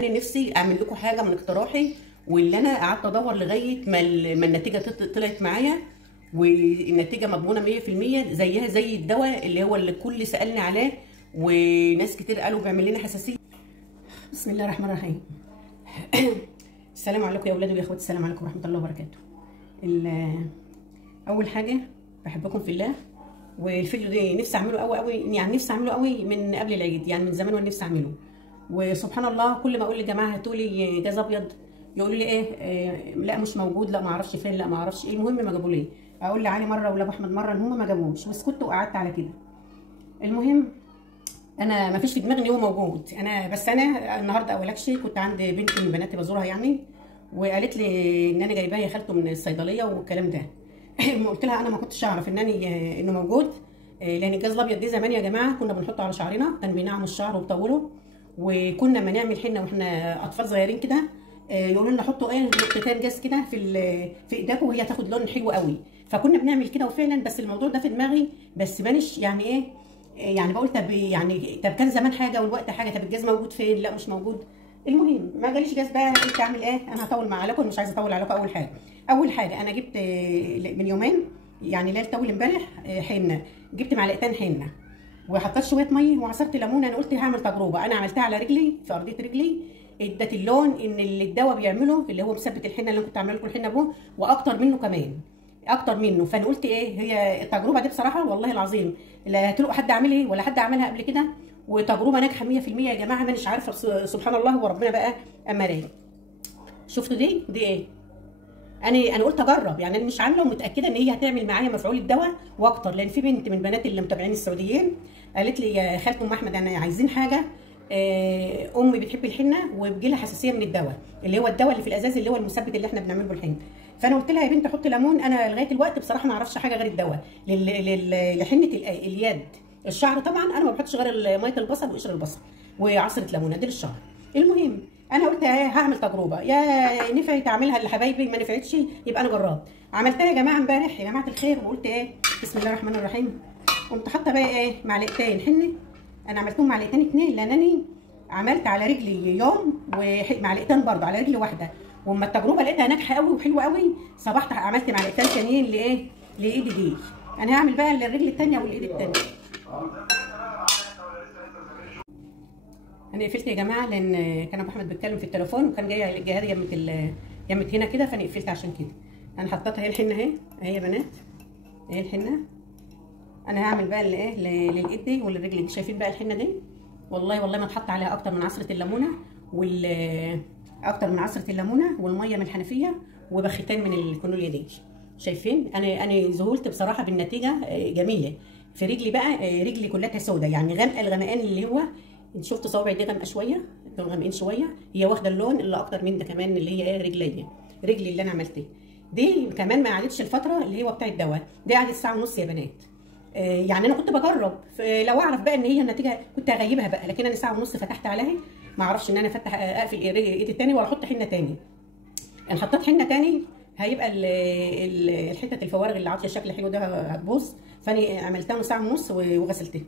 انا نفسي اعمل لكم حاجه من اقتراحي، واللي انا قعدت ادور لغايه ما النتيجه طلعت معايا، والنتيجه مضمونه 100% زيها زي الدواء اللي هو اللي الكل سالني عليه، وناس كتير قالوا بيعمل لنا حساسيه. بسم الله الرحمن الرحيم. السلام عليكم يا اولاد ويا اخواتي، السلام عليكم ورحمه الله وبركاته. اول حاجه بحبكم في الله، والفيديو ده نفسي اعمله قوي يعني نفسي اعمله قوي من قبل العيد، يعني من زمان وانا نفسي اعمله. وسبحان الله كل ما اقول لجماعه هاتوا لي جاز ابيض يقولوا لي ايه لا مش موجود، لا ما اعرفش فين، لا ما اعرفش ايه، المهم ما جابوا لي. اقول لعلي مره ولا ابو احمد مره ان هم ما جابوش، وسكت وقعدت على كده. المهم انا ما فيش في دماغي ان هو موجود، انا النهارده اولكش كنت عند بنت من بناتي بزورها يعني، وقالت لي ان انا جايباه يا خالته من الصيدليه والكلام ده. قلت لها انا ما كنتش اعرف انه موجود، لان الجاز الابيض دي زمان يا جماعه كنا بنحطه على شعرنا، كان بينعم الشعر وبيطوله. وكنا لما نعمل حنه واحنا اطفال صغيرين كده يقولوا لنا حطوا نقطتين جاز كده في ايديكم وهي تاخد لون حلو قوي. فكنا بنعمل كده وفعلا، بس الموضوع ده في دماغي بس مانيش يعني يعني بقول طب كان زمان حاجه والوقت حاجه، طب الجاز موجود فين؟ لا مش موجود. المهم ما جاليش جاز بقى، قلت اعمل ايه؟ انا هطول عليكم، مش عايزه اطول عليكم. اول حاجه انا جبت من يومين يعني ليله اول امبارح حنه، جبت معلقتين حنه وحطيت شويه ميه وعصرت ليمون. انا قلت هعمل تجربه، انا عملتها على رجلي في ارضيه رجلي، ادت اللون ان اللي الدواء بيعمله اللي هو مثبت الحنه اللي انا كنت عامله لكم الحنه به، واكتر منه كمان، اكتر منه. فانا قلت هي التجربه دي بصراحه والله العظيم لا هتلاقوا حد عامل ولا حد عملها قبل كده، وتجربه ناجحه 100% يا جماعه. مانيش عارفه سبحان الله وربنا بقى اما رايق. شفتوا دي انا قلت اجرب، يعني انا مش عامله ومتاكده ان هي هتعمل معايا مفعول الدواء واكتر، لان في بنت من بنات اللي متابعين السعوديين قالت لي يا خالته ام احمد انا عايزين حاجه، امي بتحب الحنه وبيجي لها حساسيه من الدواء اللي هو الدواء اللي في الازاز اللي هو المثبت اللي احنا بنعمله بالحنه. فانا قلت لها يا بنت حطي ليمون. انا لغايه الوقت بصراحه ما اعرفش حاجه غير الدواء لحنه اليد. الشعر طبعا انا ما بحطش غير ميه البصل وقشر البصل وعصره ليمونه دي للشعر. المهم انا قلت هعمل تجربه، يا نفعت اعملها لحبايبي، ما نفعتش يبقى انا جربت. عملتها يا جماعه امبارح يا جماعه الخير، وقلت بسم الله الرحمن الرحيم. قمت حاطه بقى معلقتين حنه، انا عملتهم معلقتين اتنين لان انا عملت على رجلي يوم ومعلقتين برضه على رجلي واحده، واما التجربه لقيتها ناجحه قوي وحلوه قوي صبحت عملت معلقتين تانيين لايدي دي. انا هعمل بقى للرجل الثانيه والايد الثانيه. انا قفلت يا جماعه لان كان ابو احمد بيتكلم في التليفون وكان جاي الجهاز يمت هنا كده، فانا قفلت عشان كده. انا حطيتها هي الحنه اهي يا بنات، اهي الحنه. انا هعمل بقى للايد دي وللرجل دي. شايفين بقى الحنه دي؟ والله ما اتحط عليها اكتر من عصره الليمونه والميه من الحنفيه وبختين من الكنوليا دي. شايفين؟ انا ذهلت بصراحه بالنتيجه، جميله. في رجلي بقى رجلي كلها سوداء يعني غامقه الغمقان اللي هو شفت صوابعي دي غامقه شويه، كانوا غامقين شويه، هي واخده اللون اللي اكتر من ده كمان اللي هي رجلي اللي انا عملتها دي كمان ما قعدتش الفتره اللي هو بتاع الدواء دي، قعدت ساعه ونص يا بنات. يعني انا كنت بجرب لو اعرف بقى ان هي النتيجه كنت هغيبها بقى، لكن انا ساعه ونص فتحت عليها، ما اعرفش ان انا اقفل ايدي الثاني ولا احط حنه ثاني. ان حطيت حنه ثاني هيبقى الحته الفوارغ اللي عاطيه شكل حلو ده هتبوظ، فانا عملتها ساعه ونص وغسلتها.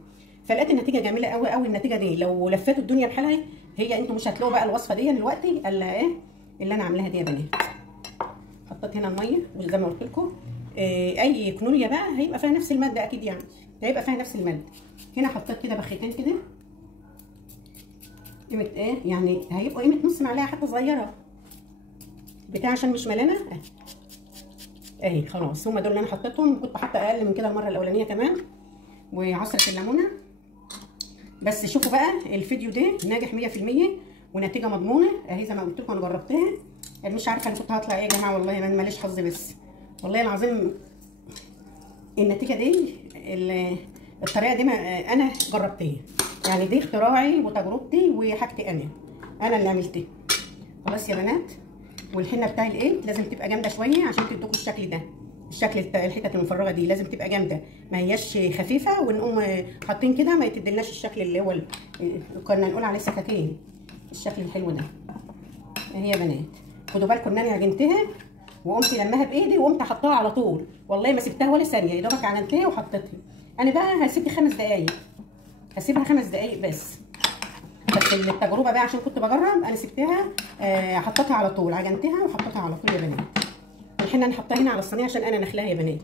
فلقيت النتيجه جميله قوي النتيجه دي. لو لفيتوا الدنيا بحالها انتوا مش هتلاقوا بقى الوصفه دي دلوقتي الا اللي انا عاملاها دي يا بنات. حطيت هنا الميه زي ما قلت لكم، اي كنوليا بقى هيبقى فيها نفس الماده اكيد، يعني هيبقى فيها نفس الماده. هنا حطيت كده بختين كده قيمه يعني هيبقوا قيمه نص معلقه حتى صغيره بتاع عشان مش ملانه اهي. خلاص هم دول اللي انا حطيتهم، كنت حاطه اقل من كده المره الاولانيه كمان، وعصره الليمونه. بس شوفوا بقى الفيديو ده ناجح 100% ونتيجه مضمونه اهي زي ما قلت لكم. انا جربتها، انا مش عارفه انا كنت هطلع ايه يا جماعه، والله انا ماليش حظ، بس والله العظيم النتيجه دي الطريقه دي انا جربتها، يعني دي اختراعي وتجربتي وحاجتي انا اللي عملتها. خلاص يا بنات، والحنه بتاع الايد لازم تبقى جامده شويه عشان تدوكوا الشكل ده، الشكل الحتت المفرغه دي لازم تبقى جامده، ما هياش خفيفه ونقوم حاطين كده ما يتدلناش الشكل اللي هو كنا نقول عليه سكاكين، الشكل الحلو ده اهي يا بنات. خدوا بالكم ان انا عجنتها وقمت لماها بايدي وقمت حطاها على طول، والله ما سبتها ولا ثانيه، يا دوبك عجنتها وحطيتها. انا بقى هسيبها 5 دقايق، هسيبها 5 دقايق بس في التجربه بقى عشان كنت بجرب انا سبتها حطيتها على طول، عجنتها وحطيتها على طول يا بنات. الحنه انا حطاها هنا على الصينيه عشان انا نخلاها يا بنات،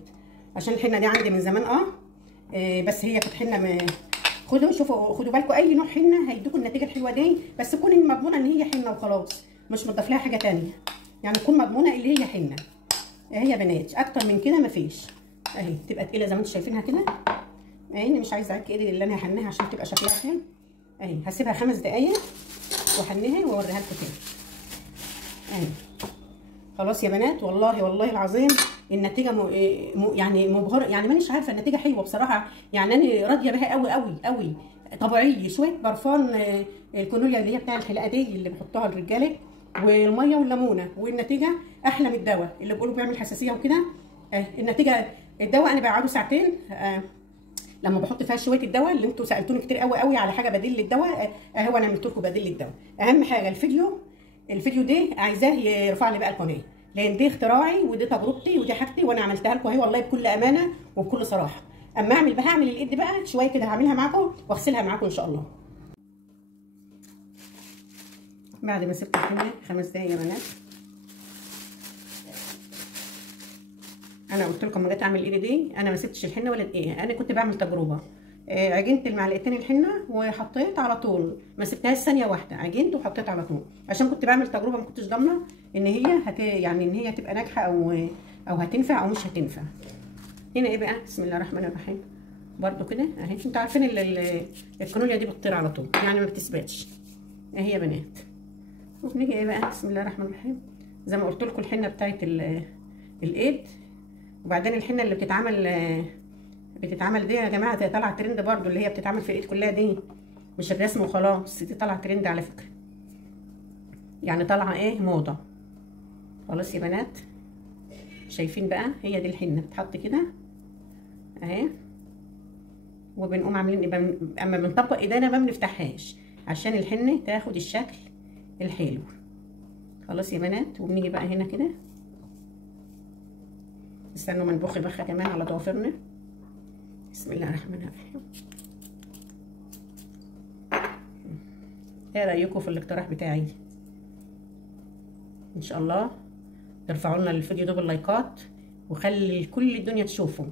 عشان الحنه دي عندي من زمان بس هي كانت حنه خدوا شوفوا خدوا بالكم اي نوع حنه هيدوكوا النتيجه الحلوه دي، بس تكوني مضمونه ان هي حنه وخلاص، مش مضاف لها حاجه ثانيه، يعني تكون مضمونه اللي هي حنه. اهي يا بنات اكتر من كده مفيش. اهي تبقى تقيله زي ما انتم شايفينها كده. اهي انا مش عايزه اعك ايدي اللي انا هحنها عشان تبقى شكلها حلو. اهي هسيبها 5 دقايق واحنها واوريها لكم تاني. اهي خلاص يا بنات، والله العظيم النتيجه يعني مبهره، يعني مانيش عارفه النتيجه حلوه بصراحه، يعني انا راضيه بها قوي قوي قوي. طبيعيه شويه برفان الكونوليا اللي هي بتاع الحلاقه دي اللي بحطها للرجاله، والميه والليمونه، والنتيجه احلى من الدواء اللي بيقولوا بيعمل حساسيه وكده. النتيجه الدواء انا بقعده ساعتين لما بحط فيها شويه الدواء اللي انتوا سالتوني كتير قوي قوي على حاجه بديل للدواء. هو انا عملت لكم بديل للدواء. اهم حاجه الفيديو ده عايزاه يرفع لي بقى القناه، لان دي اختراعي ودي تجربتي ودي حاجتي وانا عملتها لكم اهي والله بكل امانه وبكل صراحه. اما اعمل بقى هعمل الايد بقى شويه كده، هعملها معاكم واغسلها معاكم ان شاء الله. بعد ما سبت الحنه 5 دقايق يا بنات، انا قلت لكم لما جيت اعمل ايدي دي انا ما سبتش الحنه ولا دقيقه، انا كنت بعمل تجربه. عجنت المعلقتين الحنه وحطيت على طول، ما سبتهاش ثانيه واحده، عجنت وحطيت على طول عشان كنت بعمل تجربه، ما كنتش ضامنه ان هي يعني ان هي هتبقى ناجحه او هتنفع او مش هتنفع. هنا ايه بقى؟ بسم الله الرحمن الرحيم. برده كده اهي، انتوا عارفين الكانوليا دي بتطير على طول يعني ما بتثبتش اهي يا بنات. وبنيجي ايه بقى؟ بسم الله الرحمن الرحيم. زي ما قلت لكم الحنه بتاعت الايد، وبعدين الحنه اللي بتتعمل دي يا جماعه زي طالعه ترند برضو، اللي هي بتتعمل في الايد كلها دي، مش الرسم وخلاص، دي طالعه ترند على فكره، يعني طالعه ايه موضه. خلاص يا بنات شايفين بقى؟ هي دي الحنه بتتحط كده اهي، وبنقوم عاملين اما بنطبق ايدينا ما بنفتحهاش عشان الحنه تاخد الشكل الحلو. خلاص يا بنات، وبنيجي بقى هنا كده، استنوا ما نبخ بخه كمان على ضوافرنا. بسم الله الرحمن الرحيم. ايه رايكم في الاقتراح بتاعي؟ ان شاء الله ترفعوا لنا الفيديو ده باللايكات، وخلي كل الدنيا تشوفه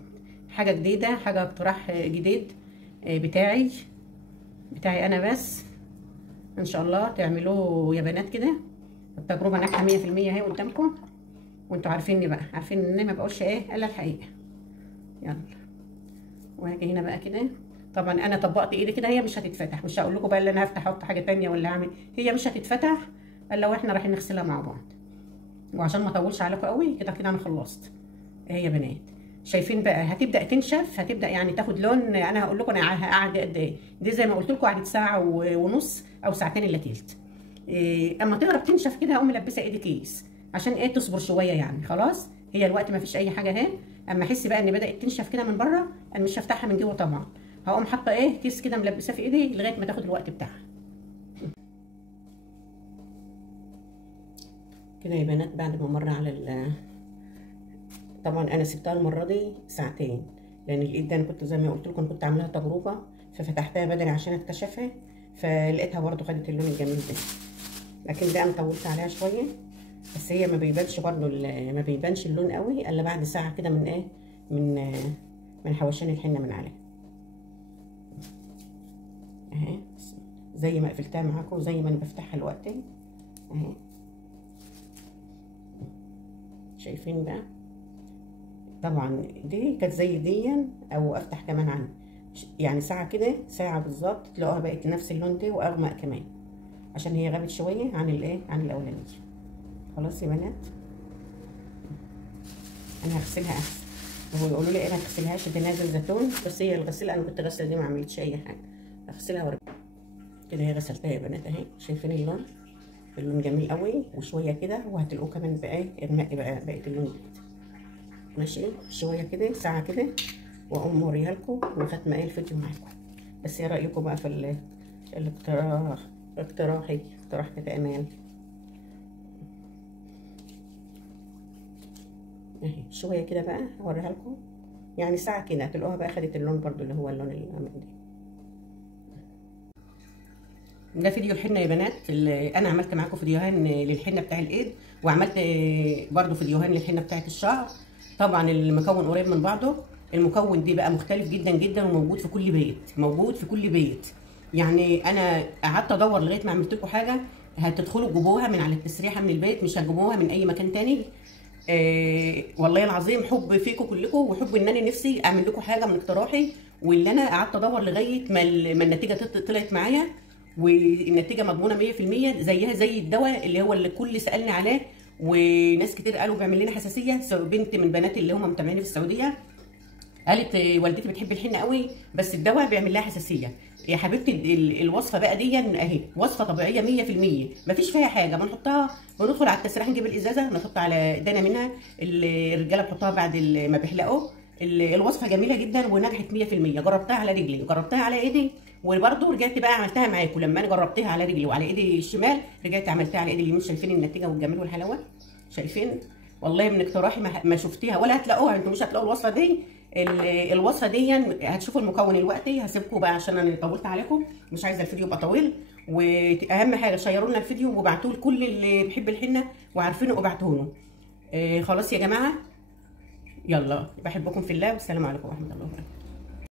حاجه جديده، حاجه اقتراح جديد بتاعي انا بس. ان شاء الله تعملوه يا بنات كده. التجربه ناجحه 100% اهي قدامكم، وانتوا عارفيني بقى، عارفين ان انا ما بقولش ايه الا الحقيقه. يلا وهاجي هنا بقى كده. طبعا انا طبقت ايدي كده، هي مش هتتفتح، مش هقول لكم بقى اللي انا هفتح احط حاجه ثانيه ولا اعمل، هي مش هتتفتح الا لو احنا رايحين نغسلها مع بعض. وعشان ما اطولش عليكم قوي كده انا خلصت اهي يا بنات. شايفين بقى هتبدا تنشف، هتبدا يعني تاخد لون. انا هقول لكم انا هقعد قد ايه، دي زي ما قلت لكم قعدت ساعه ونص او ساعتين الا تلت. اما تقرب تنشف كده هقوم ملبسه ايدي كيس عشان ايه تصبر شويه يعني. خلاص هي الوقت ما فيش اي حاجه اهي. اما احس بقى ان بدات تنشف كده من بره، انا مش هفتحها من جوه طبعا، هقوم حاطه ايه كيس كده ملبساه في ايدي لغايه ما تاخد الوقت بتاعها كده يا بنات. بعد ما مر على طبعا انا سبتها المره دي ساعتين، لان الايد ده انا كنت زي ما قلت لكم كنت عاملاها تجربه، ففتحتها بدري عشان اكتشفها، فلقيتها برده خدت اللون الجميل ده. لكن ده انا طولت عليها شويه، بس هي ما بيبانش برده، ما بيبانش اللون قوي الا بعد ساعه كده من ايه، من حواشين الحنه من عليها اهي. زي ما قفلتها معاكم زي ما انا بفتحها دلوقتي اهي. شايفين بقى؟ طبعا دي كانت زي دي او افتح كمان عنها يعني ساعه كده، ساعه بالظبط تلاقوها بقت نفس اللون ده واغمق كمان، عشان هي غابت شويه عن الايه، عن الاولانيه. خلاص يا بنات انا هغسلها احسن. هو يقولوا لي ايه ما تغسلهاش دي نازل زيتون، بس هي الغسيله انا كنت غسله دي ما عملتش اي حاجه، اغسلها وارجع كده. هي غسلتها يا بنات اهي. شايفين اللون جميل قوي، وشويه كده وهتلاقوه كمان بقى ارمقي بقى بقت اللون جديد. ماشي شويه كده ساعه كده واقوم موريها لكم وختمه ايه الفيديو معاكم. بس ايه رايكم بقى في اقتراح كده امان اهي. شويه كده بقى هوريها لكم يعني ساعه كده هتلاقوها بقى خدت اللون برضو اللي هو اللون الغامق ده. ده فيديو الحنه يا بنات. انا عملت معاكم فيديوهين للحنه بتاع الايد، وعملت برضو فيديوهين للحنه بتاعه الشعر. طبعا المكون قريب من بعضه. المكون دي بقى مختلف جدا جدا، وموجود في كل بيت، موجود في كل بيت. يعني انا قعدت ادور لغايه ما عملت لكم حاجه هتدخلوا تجيبوها من على التسريحه من البيت، مش هتجيبوها من اي مكان تاني. والله العظيم حب فيكم كلكم، وحب ان انا نفسي اعمل لكم حاجه من اقتراحي، واللي انا قعدت ادور لغايه ما النتيجه طلعت معايا، والنتيجه مضمونه 100%. زيها زي الدواء اللي هو اللي الكل سالني عليه، وناس كتير قالوا بيعمل لنا حساسيه. بنت من بنات اللي هم متابعيني في السعوديه قالت والدتي بتحب الحنه قوي بس الدواء بيعمل لها حساسيه. يا حبيبتي الوصفه بقى دي اهي وصفه طبيعيه 100%، مفيش فيها حاجه. بنحطها، بندخل على التسريح نجيب الازازه نحط على ايدينا منها. الرجاله بتحطها بعد ما بيحلقوا. الوصفه جميله جدا ونجحت 100%. جربتها على رجلي وجربتها على ايدي، وبرده رجعت بقى عملتها معاكم. لما انا جربتها على رجلي وعلى ايدي الشمال رجعت عملتها على ايدي اليمين. شايفين النتيجه والجمال والحلاوه؟ شايفين؟ والله من اقتراحي ما شفتيها ولا هتلاقوها. انتوا مش هتلاقوا الوصفه دي. الوصفه دي هتشوفوا المكون دلوقتي. هسيبكم بقى عشان انا طولت عليكم، مش عايزه الفيديو يبقى طويل. واهم حاجه شيروا لنا الفيديو وابعتوه لكل اللي بيحب الحنه وعارفينه، وابعتوه له. خلاص يا جماعه، يلا بحبكم في الله، والسلام عليكم ورحمه الله وبركاته.